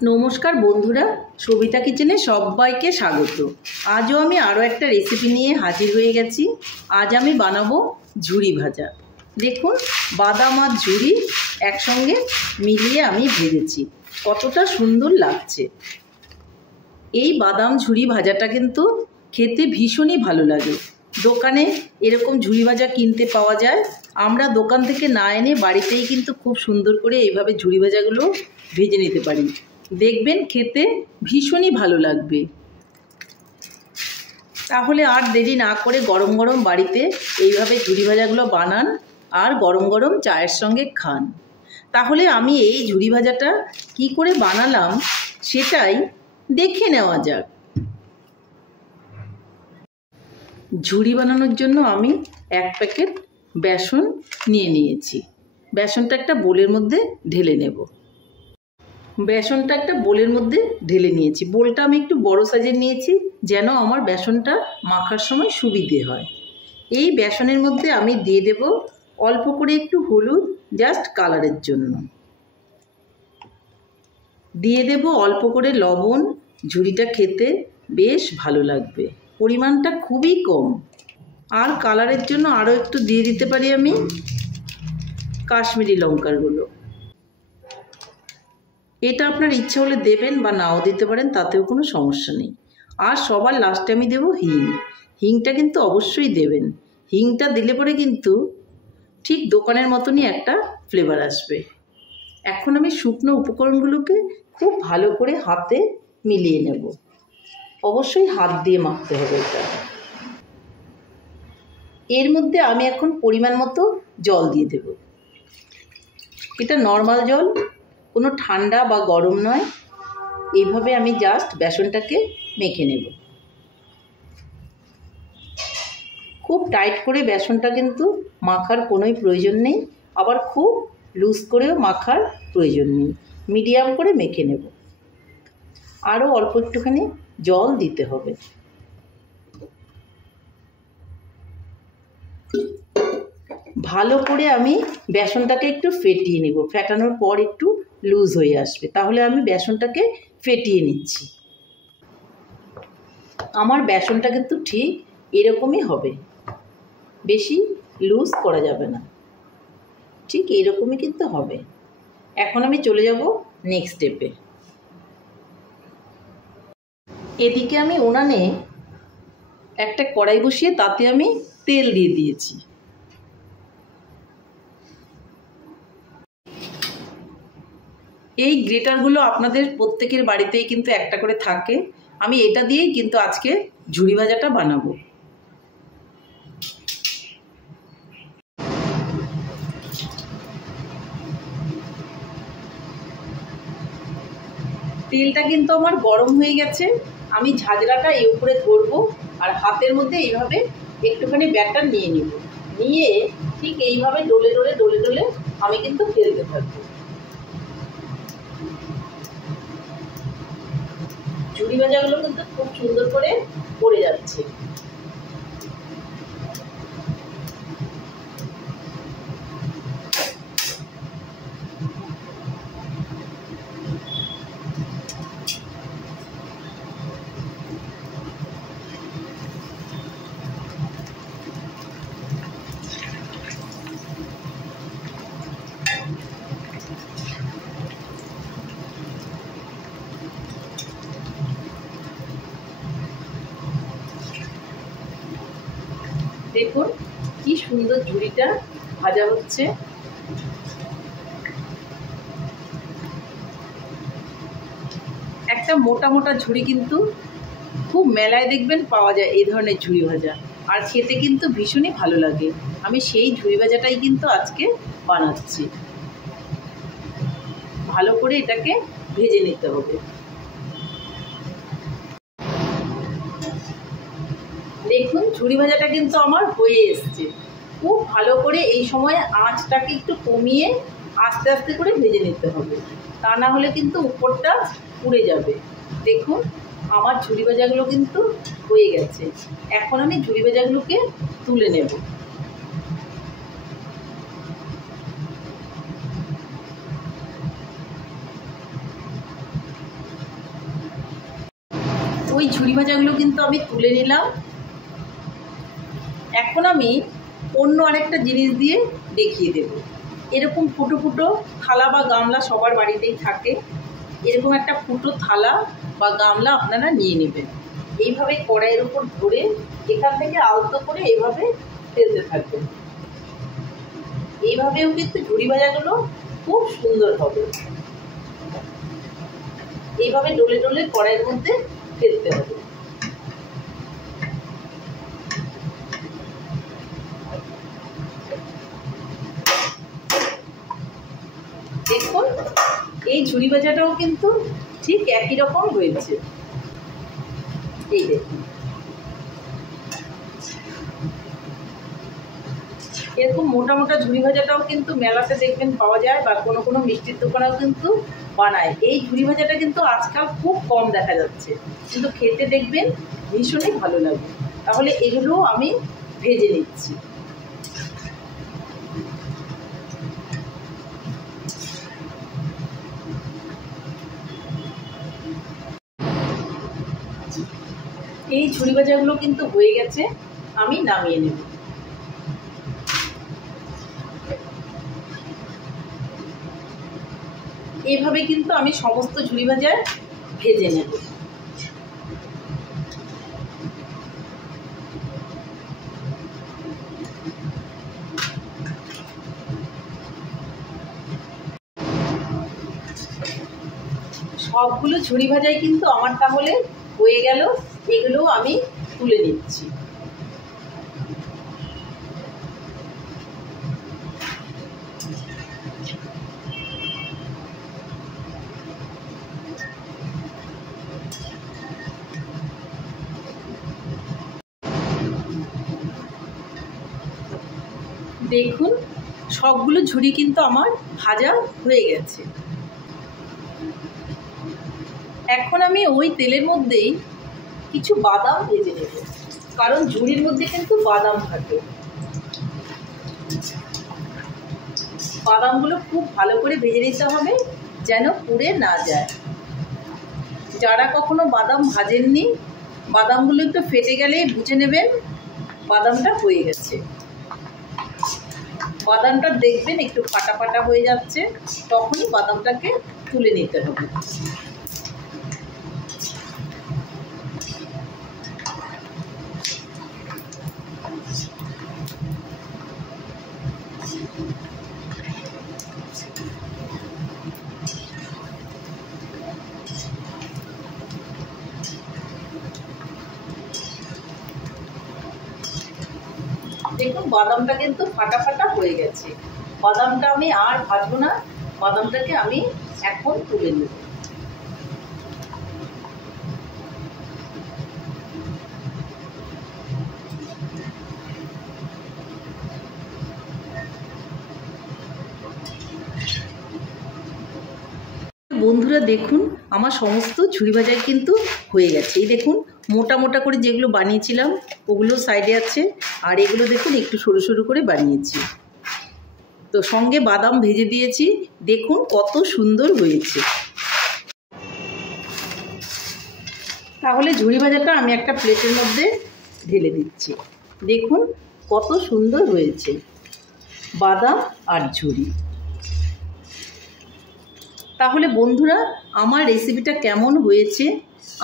নমস্কার বন্ধুরা, সবিতা কিচেনে সবাইকে স্বাগত। আজও আমি আরও একটা রেসিপি নিয়ে হাজির হয়ে গেছি। আজ আমি বানাবো ঝুরি ভাজা। দেখুন, বাদাম আর ঝুরি একসঙ্গে মিলিয়ে আমি ভেজেছি, কতটা সুন্দর লাগছে। এই বাদাম ঝুরি ভাজাটা কিন্তু খেতে ভীষণই ভালো লাগে। দোকানে এরকম ঝুরি ভাজা কিনতে পাওয়া যায়। আমরা দোকান থেকে না এনে বাড়িতেই কিন্তু খুব সুন্দর করে এইভাবে ঝুরি ভাজাগুলো ভেজে নিতে পারি। দেখবেন খেতে ভীষণই ভালো লাগবে। তাহলে আর দেরি না করে গরম গরম বাড়িতে এইভাবে ঝুরি ভাজাগুলো বানান আর গরম গরম চায়ের সঙ্গে খান। তাহলে আমি এই ঝুরি ভাজাটা কি করে বানালাম সেটাই দেখে নেওয়া যাক। ঝুরি বানানোর জন্য আমি 1 প্যাকেট বেসন নিয়ে নিয়েছি। বেসনটা একটা বোলের মধ্যে ঢেলে নেব। বেসনটা একটা বোলের মধ্যে ঢেলে নিয়েছি। বোলটা আমি একটু বড় সাইজের নিয়েছি যেন আমার বেসনটা মাখার সময় সুবিধে হয়। এই বেসনের মধ্যে আমি দিয়ে দেব অল্প করে একটু হলুদ, জাস্ট কালারের জন্য। দিয়ে দেব অল্প করে লবণ, ঝুরিটা খেতে বেশ ভালো লাগবে। পরিমাণটা খুবই কম। আর কালারের জন্য আরও একটু দিয়ে দিতে পারি আমি কাশ্মীরি লঙ্কার গুঁড়ো। এটা আপনার ইচ্ছা হলে দেবেন বা নাও দিতে পারেন, তাতেও কোনো সমস্যা নেই। আর সবার লাস্টে আমি দেবো হিং। হিংটা কিন্তু অবশ্যই দেবেন। হিংটা দিলে পরে কিন্তু ঠিক দোকানের মতনই একটা ফ্লেভার আসবে। এখন আমি শুকনো উপকরণগুলোকে খুব ভালো করে হাতে মিলিয়ে নেব। অবশ্যই হাত দিয়ে মাখতে হবে এটা। এর মধ্যে আমি এখন পরিমাণ মতো জল দিয়ে দেব। এটা নর্মাল জল, কোনো ঠান্ডা বা গরম নয়। এইভাবে আমি জাস্ট বেসনটাকে মেখে নেব। খুব টাইট করে বেসনটা কিন্তু মাখার কোনোই প্রয়োজন নেই, আবার খুব লুজ করেও মাখার প্রয়োজন নেই। মিডিয়াম করে মেখে নেব। আরও অল্প একটুখানি জল দিতে হবে। ভালো করে আমি বেসনটাকে একটু ফেটিয়ে নেব। ফেটানোর পর একটু লুজ হয়ে আসবে, তাহলে আমি বেসনটাকে ফেটিয়ে নিচ্ছি। আমার বেসনটা কিন্তু ঠিক এরকমই হবে, বেশি লুজ করা যাবে না, ঠিক এরকমই কিন্তু হবে। এখন আমি চলে যাব নেক্সট স্টেপে। এদিকে আমি উনানে একটা কড়াই বসিয়ে তাতে আমি তেল দিয়ে দিয়েছি। এই গ্রেটারগুলো আপনাদের প্রত্যেকের বাড়িতেই কিন্তু একটা করে থাকে। আমি এটা দিয়েই কিন্তু আজকে ঝুরি ভাজাটা বানাবো। তেলটা কিন্তু আমার গরম হয়ে গেছে। আমি ঝাঁঝরাটা এই উপরে ধরবো আর হাতের মধ্যে এইভাবে একটুখানি ব্যাটার নিয়ে নিব। নিয়ে ঠিক এইভাবে ডলে ডলে ডলে ডলে আমি কিন্তু ফেলতে থাকবো। ঝুরি ভাজাগুলো কিন্তু খুব সুন্দর করে পড়ে যাচ্ছে। দেখুন কি সুন্দর ঝুরিটা ভাজা হচ্ছে। একটা মোটা মোটা ঝুরি কিন্তু খুব মেলায় দেখবেন পাওয়া যায় এই ধরনের ঝুরি ভাজা, আর খেতে কিন্তু ভীষণই ভালো লাগে। আমি সেই ঝুরি ভাজাটাই কিন্তু আজকে বানাচ্ছি। ভালো করে এটাকে ভেজে নিতে হবে। দেখুন ঝুরি ভাজাটা কিন্তু আমার হয়ে এসছে। খুব ভালো করে এই সময় আঁচটাকে একটু কমিয়ে আস্তে আস্তে করে ভেজে নিতে হবে, তা না হলে কিন্তু উপরটা পুড়ে যাবে। দেখুন আমার ঝুরি ভাজাগুলো কিন্তু হয়ে গেছে। এখন আমি ঝুরি ভাজাগুলোকে তুলে নেব। ওই ঝুরি ভাজাগুলো কিন্তু আমি তুলে নিলাম। এখন আমি অন্য আরেকটা জিনিস দিয়ে দেখিয়ে দেব। এরকম ফুটো ফুটো থালা বা গামলা সবার বাড়িতেই থাকে। এরকম একটা ফুটো থালা বা গামলা আপনারা নিয়ে নেবেন। এইভাবে কড়াইয়ের উপর ধরে এখান থেকে আলতো করে এইভাবে ফেলতে থাকবেন। এইভাবেও কিন্তু ঝুরি ভাজাগুলো খুব সুন্দর হবে। এইভাবে ডলে ডলে কড়াইয়ের মধ্যে ফেলতে হবে। দেখুন এই ঝুরি ভাজাটাও কিন্তু ঠিক একই রকম হয়েছে। এই দেখুন এরকম মোটা মোটা ঝুরি ভাজাটাও কিন্তু মেলাতে দেখবেন পাওয়া যায়, বা কোনো কোনো মিষ্টির দোকানেও কিন্তু বানায়। এই ঝুরি ভাজাটা কিন্তু আজকাল খুব কম দেখা যাচ্ছে, কিন্তু খেতে দেখবেন ভীষণই ভালো লাগে। তাহলে এগুলো আমি ভেজে নিচ্ছি। এই ঝুরি ভাজাগুলো কিন্তু হয়ে গেছে, আমি নামিয়ে নেব। এইভাবে কিন্তু আমি সমস্ত ঝুরি ভাজা ভেজে নেব। সবগুলো ঝুরি ভাজাই কিন্তু আমার তাহলে হয়ে গেল। এগুলো আমি তুলে নিচ্ছি। দেখুন সবগুলো ঝুরি কিন্তু আমার ভাজা হয়ে গেছে। এখন আমি ওই তেলের মধ্যেই কিছু বাদাম ভেজে নেব, কারণ ঝুড়ির মধ্যে কিন্তু বাদাম থাকে। বাদামগুলো খুব ভালো করে ভেজে নিতে হবে যেন পুড়ে না যায়। যারা কখনো বাদাম ভাজেননি, বাদামগুলো একটু ফেটে গেলেই বুঝে নেবেন বাদামটা হয়ে গেছে। বাদামটা দেখবেন একটু ফাটা ফাটা হয়ে যাচ্ছে, তখনই বাদামটাকে তুলে নিতে হবে। দেখুন বাদামটা কিন্তু ফাটা ফাটা হয়ে গেছে। বাদামটা আমি আর ভাজবো না, বাদামটাকে আমি এখন তুলে নেব। বন্ধুরা দেখুন আমার সমস্ত ঝুরি ভাজাই কিন্তু হয়ে গেছে। এই দেখুন মোটা মোটা করে যেগুলো বানিয়েছিলাম ওগুলো সাইডে আছে, আর এগুলো দেখুন একটু সরু সরু করে বানিয়েছি। তো সঙ্গে বাদাম ভেজে দিয়েছি, দেখুন কত সুন্দর হয়েছে। তাহলে ঝুরি ভাজাটা আমি একটা প্লেটের মধ্যে ঢেলে দিচ্ছি। দেখুন কত সুন্দর হয়েছে বাদাম আর ঝুরি। তাহলে বন্ধুরা আমার রেসিপিটা কেমন হয়েছে?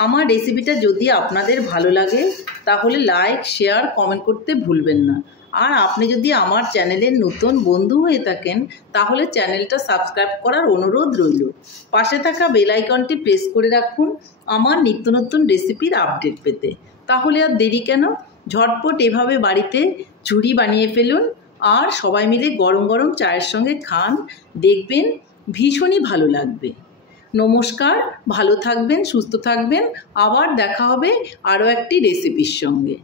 আমার রেসিপিটা যদি আপনাদের ভালো লাগে তাহলে লাইক, শেয়ার, কমেন্ট করতে ভুলবেন না। আর আপনি যদি আমার চ্যানেলের নতুন বন্ধু হয়ে থাকেন তাহলে চ্যানেলটা সাবস্ক্রাইব করার অনুরোধ রইল। পাশে থাকা বেল আইকনটি প্রেস করে রাখুন আমার নিত্য নতুন রেসিপির আপডেট পেতে। তাহলে আর দেরি কেন, ঝটপট এভাবে বাড়িতে ঝুরি বানিয়ে ফেলুন আর সবাই মিলে গরম গরম চায়ের সঙ্গে খান, দেখবেন ভীষণই ভালো লাগবে। নমস্কার, ভালো থাকবেন, সুস্থ থাকবেন। আবার দেখা হবে আরও একটি রেসিপির সঙ্গে।